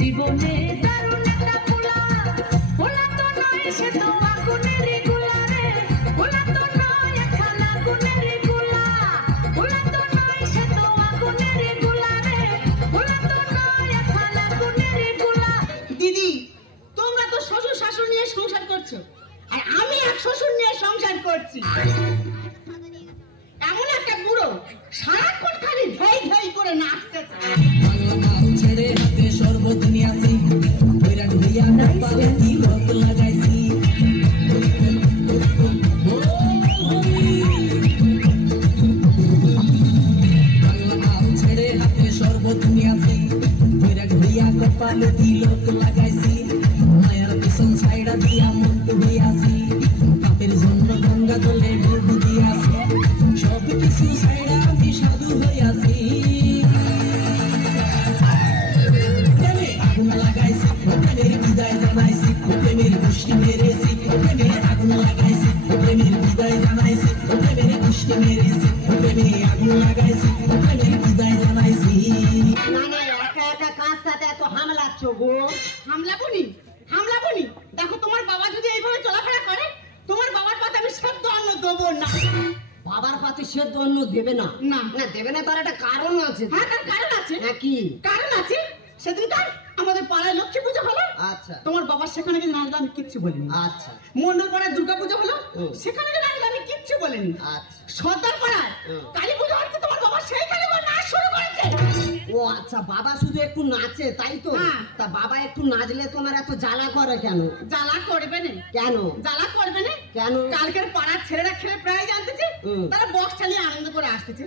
জীবনে দারুণ একটা পোলা, পোলা তো নয় সে তো আগুনেরই গোলা রে, পোলা তো নয় একখানা আগুনেরই গোলা, পোলা তো নয় সে তো আগুনেরই গোলা রে, পোলা তো নয় একখানা আগুনেরই গোলা। দিদি, তোমরা তো শ্বশুর শাশুড়ি নিয়ে সংসার করছো, আর আমি এক শ্বশুর নিয়ে সংসার করছি। এমন একটা বুড়ো সারাক্ষণ খালি ঘেই ঘেই করে নাচতেছে। ছেড়ে হাতে শরবত নিয়ে আসি, বিরাট হইয়া কপালে তিলক লাগাইছি। ছেড়ে হাতে শরবত নিয়ে আসি, বিরাট হইয়া কপালে তিলক লাগাইছি। মায়ার পিছন ছাইড়া দিয়া মন্টু হইয়াছি, পাপের জন্য গঙ্গা জলে ডুব দিয়াছি। সব কিছু ছাইড়া আমি সাধু হইয়াছি। আগুন লাগাইছি, প্রেমের বিদায় জানাইছি, প্রেমের পুষ্টি মেরেছি, প্রেমে আগুন লাগাইছি, প্রেমের বিদায় জানাইছি, প্রেমের পুষ্টি মেরেছি, প্রেমে আগুন লাগাইছি, প্রেমের বিদায় জানাইছি। না না, একা একা কাজ সাথে এত হামলাচ্ছ গো। হামলাবনি, হামলাবনি। দেখো তোমার বাবা যদি এইভাবে চলাফেরা করে, তোমার বাবার পাতে আমি সেদ্ধ অন্ন দেবো না। বাবার পাতে সেদ্ধ অন্ন দেবে না? না না দেবে না, তার একটা কারণ আছে। হ্যাঁ, তার কারণ আছে। হ্যাঁ, কি কারণ আছে? সেদিনকার আমাদের পাড়ায় লক্ষ্মী পুজো হলো, আচ্ছা তোমার বাবার সেখানে গিয়ে নাচলে আমি কিচ্ছু বলিনি। আচ্ছা মন্ডল পাড়ায় দুর্গা পুজো হলো, ও। সেখানে গিয়ে নাচলে আমি কিচ্ছু বলিনি। আচ্ছা সর্দার পাড়ায় কালী পুজো হচ্ছে, তোমার বাবা সেইখানে গিয়ে নাচ শুরু করেছে। ও আচ্ছা, বাবা শুধু একটু নাচে তাই তো? হ্যাঁ। তা বাবা একটু নাচলে তোমার এত জ্বালা করে কেন? জ্বালা করবে না। কেন? জ্বালা করবে না কেন? কালকের পাড়ার ছেলেরা খেলে প্রায় জানতেছে, হুম। তারা বক্স চালিয়ে আনন্দ করে আসতেছে।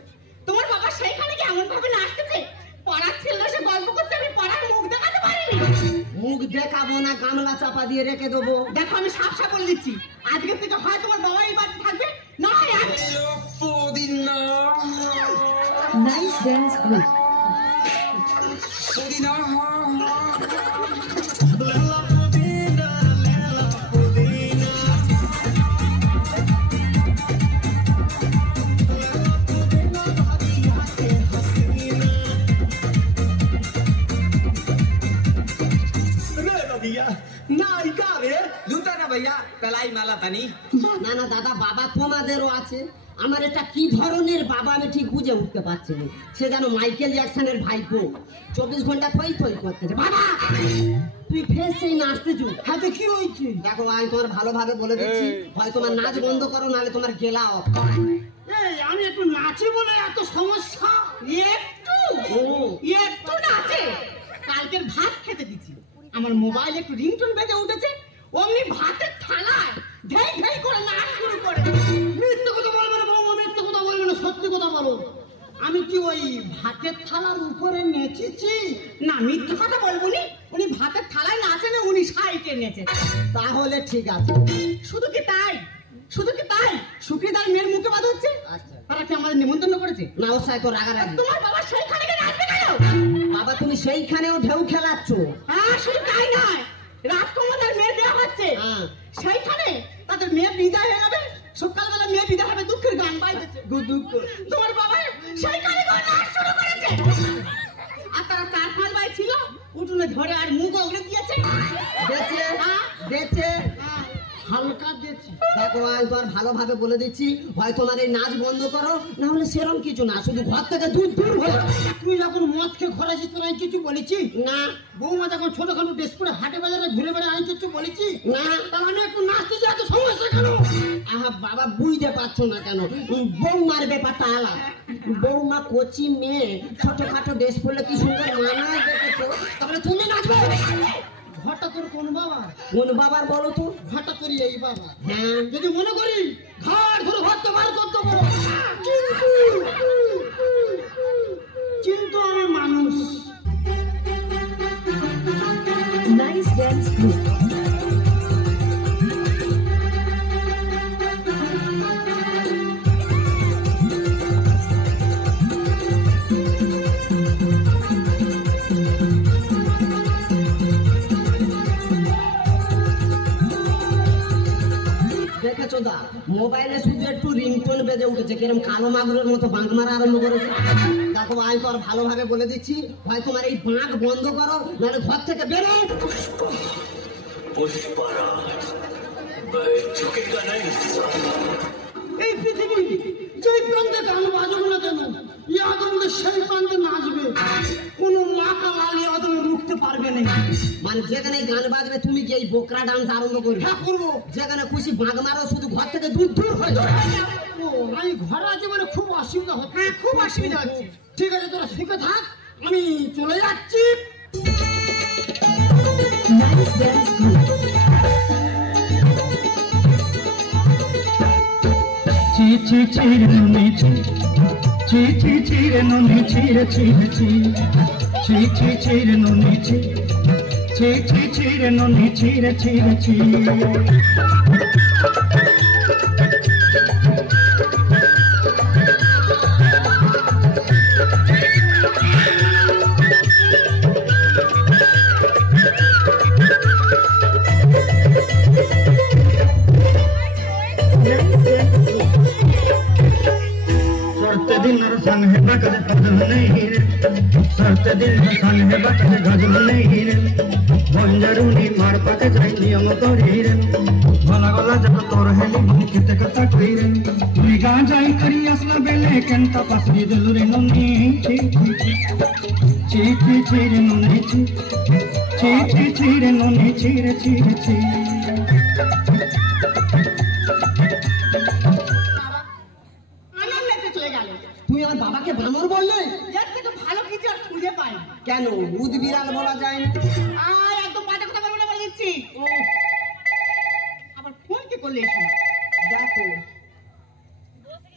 তোমার বাবা সেইখানে কি এমন ভাবে নাচতেছে, পাড়ার ছেলেরা সে গল্প করছে, আমি পাড়ার মুখ দেখাতে পারিনি। মুখ দেখাবো না, গামলা চাপা দিয়ে রেখে দেবো। দেখো আমি সাফ সাফ বলে দিচ্ছি, আজকে থেকে হয় তোমার বাবা এই বাড়িতে থাকবে, না হয় আমি। Nice dance group. না না দাদা, বাবা তোমাদেরও আছে, আমার এটা কি ধরনের বাবা আমি ঠিক বুঝে উঠতে পারছি না। সে যেন মাইকেল জ্যাকসনের ভাইপো, 24 ঘন্টা থই থই করতেছে। বাবা তুই ফের সেই নাচতেছো? হ্যাঁ, তো কি হয়েছে? দেখো আমি তোমার ভালোভাবে বলে দিচ্ছি, হয় তোমার নাচ বন্ধ করো, নাহলে তোমার গেলা অফ। এই আমি একটু নাচি বলে এত সমস্যা? একটু একটু নাচে। কালকের ভাত খেতে দিচ্ছি, আমার মোবাইলে একটু রিংটোন বেজে উঠেছে, অমনি ভাতের থালায় ঢেই ঢেই করে নাচ শুরু করে। মিথ্যে কথা বলবে না বৌমা, মিথ্যে কথা বলবে না, সত্যি কথা বলো। আমি কি ওই ভাতের থালার উপরে নেচেছি? না, মিথ্যে কথা বলবো নি। উনি ভাতের থালায় নাচেন, উনি সাইডে নেচে। তাহলে ঠিক আছে। শুধু কি তাই, শুধু কি তাই, সুখীদার মেয়ের মুখে বাদ হচ্ছে। আচ্ছা তারা কি আমাদের নিমন্ত্রণ করেছে? না, ও সাই তো রাগারাগি। তোমার বাবা সেইখানে গিয়ে নাচবে কেন? বাবা তুমি সেইখানেও ঢেউ খেলাচ্ছ? হ্যাঁ, শুধু তাই নয়, রাজকুমার মেয়ে দেওয়া হচ্ছে, হ্যাঁ। সেইখানে তাদের মেয়ে বিদায় হয়ে যাবে, সকালবেলা মেয়ে বিদায় হবে, দুঃখের গান বাইতেছে। তোমার বাবা সেইখানে গিয়ে নাচ শুরু করেছে। আর তারা 4-5 ভাই ছিল, উঠোনে ধরে আর মুখ ওগড়ে দিয়েছে। বেচে হ্যাঁ? বেচে হ্যাঁ। হালকা দিয়েছি। দেখো আমি তোমার ভালোভাবে বলে দিচ্ছি, হয় তোমার এই নাচ বন্ধ করো, না হলে সেরকম কিছু না, শুধু ঘর থেকে দূর দূর হয়ে। তুই যখন মদ খেয়ে ঘরে আছিস, তোর আমি কিছু বলেছি না বৌমা যখন ছোটখাটো ড্রেস পরে হাটে বাজারে ঘুরে বেড়ে, আমি কিছু বলেছি না তাহলে আমি একটু নাচতে যাই, এত সমস্যা কেন? আহা বাবা, বুঝতে পারছো না কেন? বৌমার ব্যাপারটা আলাদা। বৌমা কচি মেয়ে, ছোটখাটো ড্রেস পরলে কি সুন্দর মানায় দেখেছো, তাহলে তুমি নাচবে। ঘরটা তোর কোন বাবা? কোন বাবার বলো তো? ঘরটা তোর এই বাবা। হ্যাঁ, যদি মনে করি ঘর ধরে ভাতটা বার করতে পারো, কিন্তু আমি মানুষ। Nice dance group. দেখেছো দা, মোবাইলে শুধু একটু রিংটোন বেজে উঠেছে, কিরম কালো মাগুরের মতো বাঁক মারা আরম্ভ করেছে। দেখো আমি তো আর ভালোভাবে বলে দিচ্ছি, হয় তোমার এই বাঁক বন্ধ করো, নাহলে ঘর থেকে বেরো। এই পৃথিবী যেই প্রান্তে গান বাজবে না কেন, এই আদমকে সেই প্রান্তে নাচবে। কোনো মাকা লালি আদম রুখতে পারবে না। মানে যেখানে গান বাজবে তুমি যে এই বোকরা ডান্স আরম্ভ করবে। হ্যাঁ করবো। যেখানে খুশি বাঁক মারো, শুধু ঘর থেকে দূর দূর হয়ে যাবে। ও আমি ঘরে আছি মানে খুব অসুবিধা হচ্ছে। হ্যাঁ খুব অসুবিধা হচ্ছে। ঠিক আছে তোরা শিখে থাক, আমি চলে যাচ্ছি। Nice dance group. Chi chi chi re no ni chi, chi chi chi re no ni chi re chi re chi, chi chi chi re no ni chi, chi chi chi re no ni chi re chi re chi. सरते दिन रसन है बकरे गजल नहीं रे, सरते दिन रसन है बकरे गजल नहीं रे, बंजरूनी मार पाते जाई नियम करी रे, गला गला जब तोर है नी किते कथा कई रे, निगा जाई करी असला बेले केंता पसरी दिल रे नोनी ची ची ची ची रे नोनी ची ची ची ची रे नोनी ची रे ची रे ची। আনন্দে চলে গেল। তুমি আমার বাবাকে বানর বললে? এর থেকে ভালো কিছু আর খুঁজে পাই না। কেন বুধ বিড়াল বলা যায় না? আর একদম পাটা কথা বলবো না বলে দিচ্ছি। আবার ফোন কি করলে এই সময়? দেখো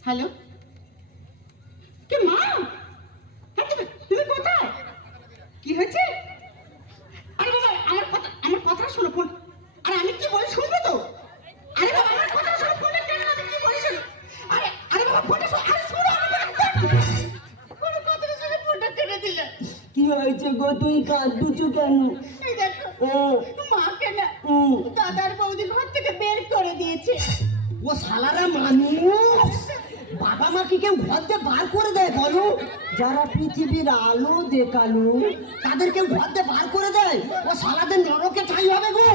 হ্যালো, কি মা? হ্যাঁ, তুমি কোথায়? কি হয়েছে? আরে বাবা আমার কথা শোনো ফোন। আরে আমি কি বলি শুনবে তো? আরে বাবা আমার কথা শোনো, ফোনটা কেন আমি কি বলি শোনো। আরে বাবা ফোনটা শোনো, আরে শোনো কোনো কথা শুনে ফোনটা কেটে দিলে। কি হয়েছে গো, তুই কাঁদছো কেন? এই দেখো ও মাকে না দাদার বৌদি ঘর থেকে বের করে দিয়েছে। ও শালারা মানুষ, বাবা মা কি কেউ ঘর থেকে বার করে দেয় বলো? যারা পৃথিবীর আলো দেখালো তাদের কেউ ঘর থেকে বার করে দেয়? ও শালাদের নরকে ঠাই হবে গো।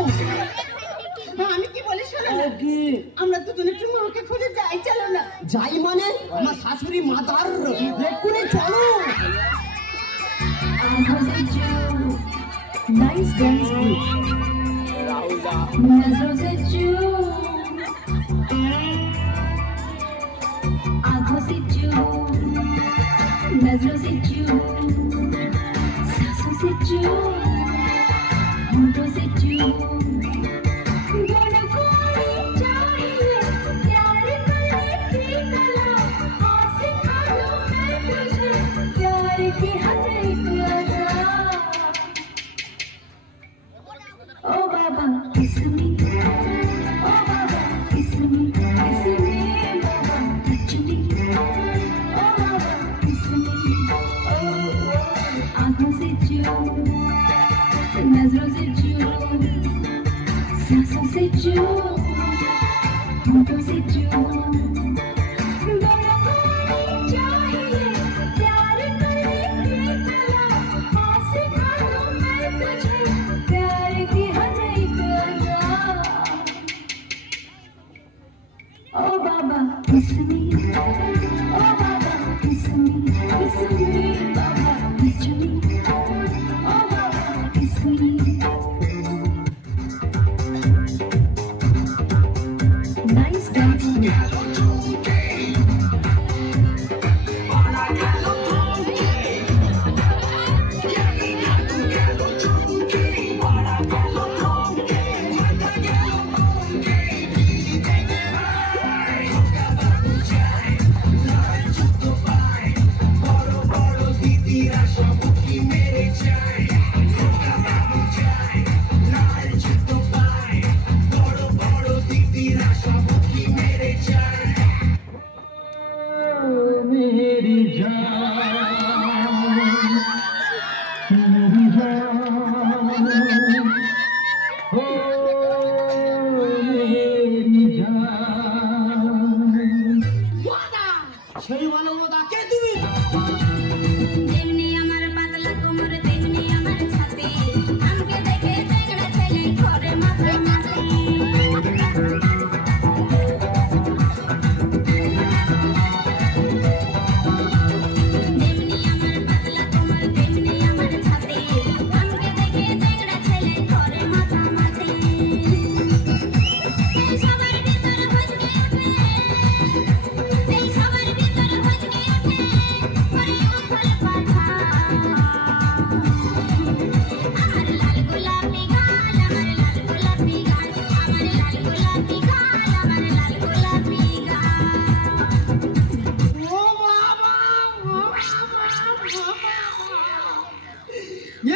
হ্যাঁ আমি কি বলি শোনো না, কি আমরা দুজনে একটু মাকে খুঁজে যাই, চলো না। যাই মানে আমার শাশুড়ি মাতার এক্ষুনি চলো। Nice dance group. नजरों से चूम, आंखों से चूम, नजरों से चूम, सांसों से चूम, होंठों से चूम। दोनों को ही चाहिए प्यार करने की कला, हाँ सिखा दूं मैं तुझे प्यार की हर एक अदा। ओ बाबा kiss me, ओ बाबा kiss me, बाबा touch me, ओ बाबा kiss me, आँखों से चूम, नजरों से चूम, सांसों से चूम, होंठों से चूम। दोनों को ही चाहिए प्यार करने की कला, हाँ सिखा दूं मैं तुझे प्यार की हर एक अदा। ओ बाबा kiss me, ओ बाबा kiss me, बाबा touch me, ओ बाबा kiss me। Nice dance group.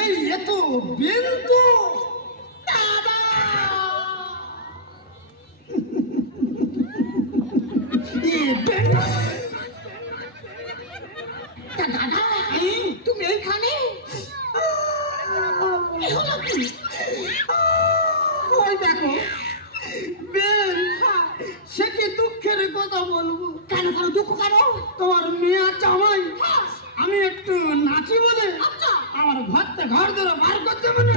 এই এত বিন্দু দাদা তুমি এইখানে ওই দেখো বেন সে কি দুঃখের কথা বলবো কেন কেন দুঃখ কেন? তোমার মেয়ে জামাই আমি একটু নাচি বলে আমার ঘর ধরে বার করতে মানে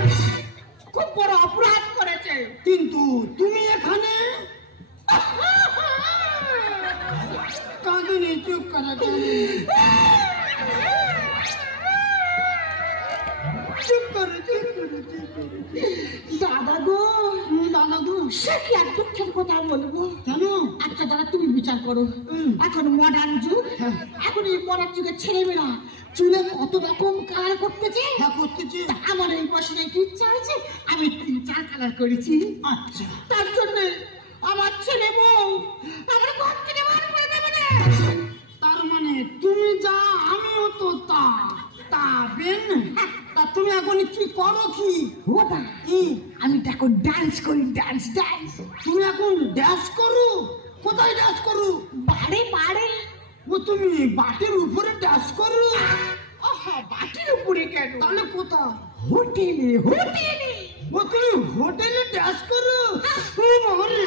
খুব বড় অপরাধ করেছে। কিন্তু তুমি এখানে কাঁদুনি চুপ করে চুপ করে দাদা গো সে কি আর দুঃখের কথা বলবো? কেন? আচ্ছা দাদা তুমি বিচার করো, এখন মডার্ন যুগ, এখন এই মডার্ন যুগের ছেলেমেয়েরা চুলে কত রকম কালার করতেছে। হ্যাঁ করতেছি। তা আমার এই বয়সে একটু ইচ্ছা হয়েছে, আমি 3-4 কালার করেছি। আচ্ছা তার জন্য আমার ছেলে বউ আমার ঘর থেকে বার করে দেবে না। তার মানে তুমি যা আমিও তো তা তা বেন তা তুমি এখন কি করো কি? ওটা আমি দেখো ডান্স করি, ডান্স। তুমি এখন ড্যান্স করো? কোথায় ড্যান্স করো? বাড়ে ও তুমি বাটির উপরে ড্যান্স করো? আহা, বাটির উপরে কেন? তাহলে কোথায়? হোটেলে। ও তুমি হোটেলে ড্যান্স করো? ও মারে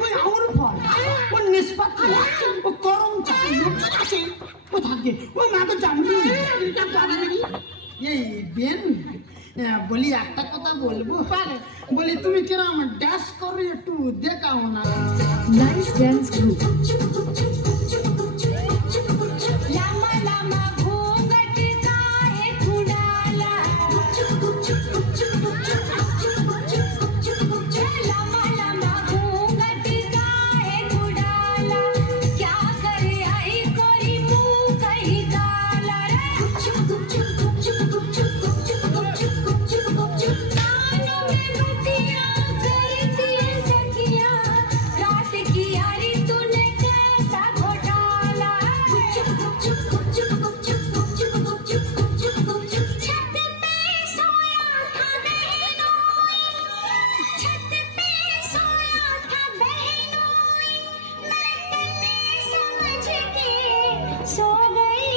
কই আউর ফল ও নিষ্পাত্র ও করম চাই আছে ও থাকে ও মা তো জানি এই বেন বলি একটা কথা বলবো, বলি তুমি কিরম ড্যান্স করো একটু দেখাও না। Nice dance group. Lama Lama घूंघट काहे खुडाला लामा लामा घूंघट काहे खुडाला क्या करे आई कोरी मुंह कहीं काला रे कानों में मुठियां करती है सखियां रात की यारी तूने कैसा घोटाला छत पे सोया था बहनोई छत पे सोया था बहनोई मैं गले समझ के सो गई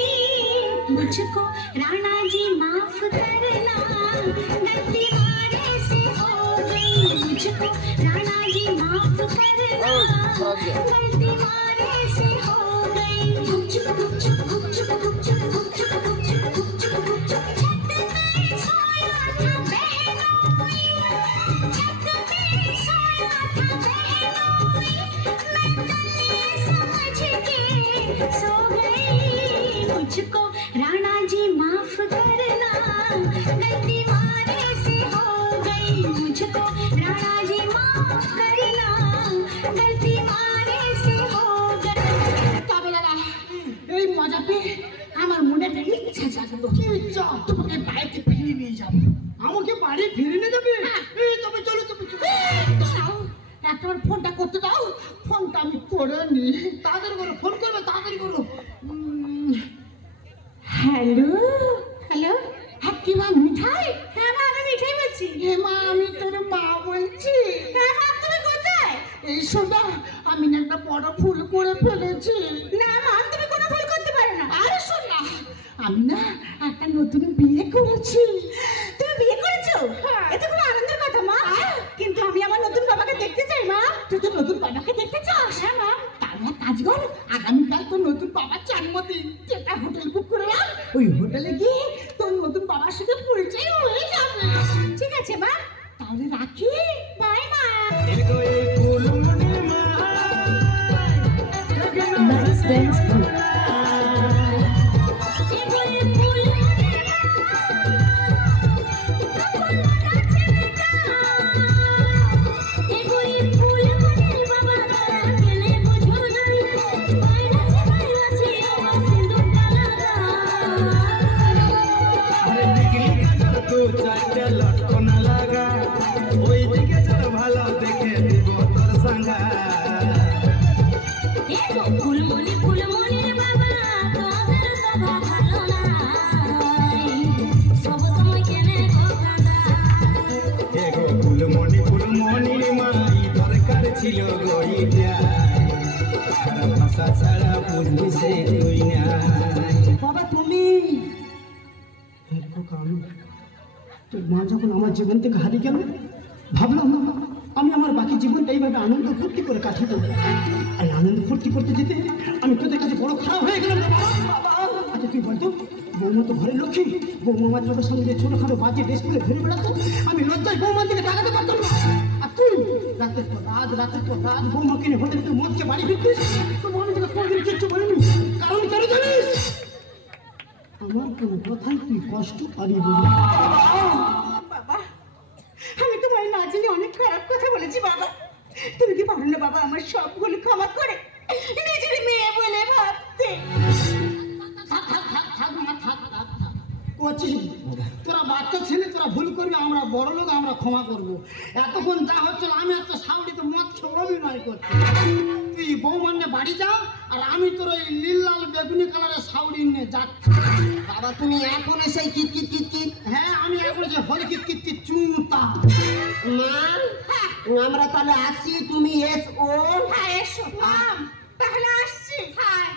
मुझको राणा जी माफ करना गलती मारे से हो गई मुझको राणा जी माफ करना गलती मारे से हो गई छत पे सोया था बहनोई छत पे सोया था बहनोई मैं गले समझ के सो गई मुझको राणा जी माफ करना गलती मारे से हो गई मुझको राणा जी माफ करना गलती मारे से हो गई তবে দাদা এই মজা পেয়ে আমার মনে একটা ইচ্ছা জাগলো। কি ইচ্ছা? তোমাকে বাড়িতে ফিরিয়ে নিয়ে যাবো। আমাকে বাড়ি ফিরে নিয়ে যাবে? এই তবে চলো তবে চলো। দাঁড়াও, একবার ফোনটা করতে দাও, ফোনটা আমি করে নি। তাড়াতাড়ি করো, ফোন করবে তাড়াতাড়ি করো। হ্যালো হ্যাঁ কি মা মিঠাই? হ্যাঁ মা আমি মিঠাই বলছি। হ্যাঁ মা আমি তোর মা বলছি। হ্যাঁ মা তুমি কোথায়? এই শোনা আমি না একটা বড় ভুল করে ফেলেছি। না মা তুমি কোনো ভুল করতে পারো না। আরে শোনা আমি না একটা নতুন বিয়ে করেছি। তুমি বিয়ে করেছো? এটা খুব আনন্দের কথা মা, কিন্তু আমি আমার নতুন বাবাকে দেখতে চাই মা। তুই তো নতুন বাবাকে দেখতে চাস? হ্যাঁ মা। তাহলে কাজ কর, আগামীকাল তোর নতুন বাবার জন্মদিন, যেটা হোটেল বুক করে রাখ, ওই হোটেলে গিয়ে তোর নতুন বাবার সাথে পরিচয় হয়ে যাবে। ঠিক আছে মা, তাহলে রাখি, বাই মা। Nice dance group. চারটে লটকন লাগা ওই দিকে ভালো তোর মা যখন আমার জীবন থেকে হারিয়ে গেল, ভাবলাম আমি আমার বাকি জীবনটা এইভাবে আনন্দ ফুর্তি করে কাটিয়ে দেবো। আর আনন্দ ফুর্তি করতে যেতে আমি তোদের কাছে বড় খারাপ হয়ে গেলাম রে বাবা। আচ্ছা তুই বলতো, বৌমা তো ঘরের লক্ষ্মী, বৌমা আমার চোখের সামনে যে ছোটখাটো বাজে ড্রেস করে ঘুরে বেড়াতো, আমি লজ্জায় বৌমার দিকে তাকাতে পারতাম না। আর তুই রাতের পর রাত বৌমা কিনে হোটেলে তুই মদকে বাড়ি ফিরতিস, তোর আমি তোকে কোনোদিন কিচ্ছু বলিনি। কারণ কেন জানিস? আমার কোনো কথাই তুই কষ্ট পারি বলি। বাবা, আমি তোমার না জেনে অনেক খারাপ কথা বলেছি বাবা। তুমি কি পারো না বাবা আমার সবগুলো ক্ষমা করে নিজের মেয়ে বলে ভাবতে? করছিস তোরা বাচ্চা ছেলে, তোরা ভুল করবি, আমরা বড় লোক, আমরা ক্ষমা করবো। এতক্ষণ যা হচ্ছিল আমি একটা সাউডিতে মদ খেয়ে অভিনয় করছি। তুই বৌমান্নে বাড়ি যা, আর আমি তোর ওই নীল লাল বেগুনি কালারের সাউডি নিয়ে যাচ্ছি। বাবা তুমি এখন সেই কিট কিট কিট কিট। হ্যাঁ আমি এখন যে হলে কিট কিট কিট চুমুতা। মা আমরা তাহলে আসি, তুমি এসো। হ্যাঁ এসো মাম, তাহলে আসছি। হ্যাঁ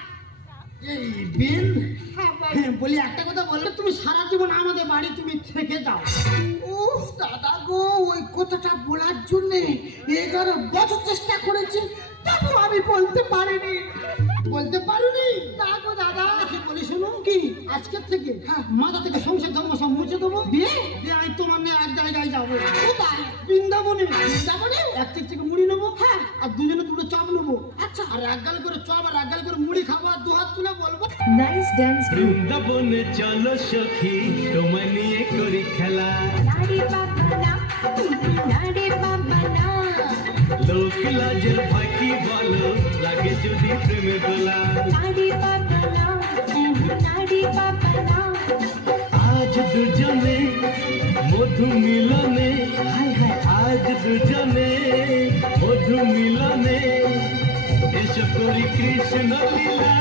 এই বিন, হ্যাঁ বল। হ্যাঁ, বলি একটা কথা বললে, তুমি সারা জীবন আমাদের বাড়ি তুমি থেকে যাও। উফ দাদা গো, ওই কথাটা বলার জন্য 11 বছর চেষ্টা করেছি, তবু আমি বলতে পারিনি। বলতে পারোনি? না গো দাদা। কি বলি শোনো, কি আজকের থেকে মাথা থেকে সংসার ধর্ম সব মুছে দেবো, দিয়ে আমি তোমার নিয়ে এক জায়গায় যাবো। কোথায়? বৃন্দাবনে। বৃন্দাবনে? এক চিক থেকে মুড়ি নেবো, হ্যাঁ। আর দুজনে দুটো চপ নেবো। আচ্ছা। আর এক গাল করে চপ আর এক গাল করে মুড়ি খাবো, আর দু হাত তুলে বলবো Nice dance group. বৃন্দাবনে চলো সখী, তোমায় নিয়ে করি খেলা। নারে বাবা না, নারে বাবা না, লোক লাজের ভয় কি বলো, লাগে যদি প্রেমে দোলা। নারে বাবা না, নারে বাবা না, আজ দুজনে মধু মিলনে, আজ দুজনে মধু মিলনে, এসো করি কৃষ্ণ লীলা।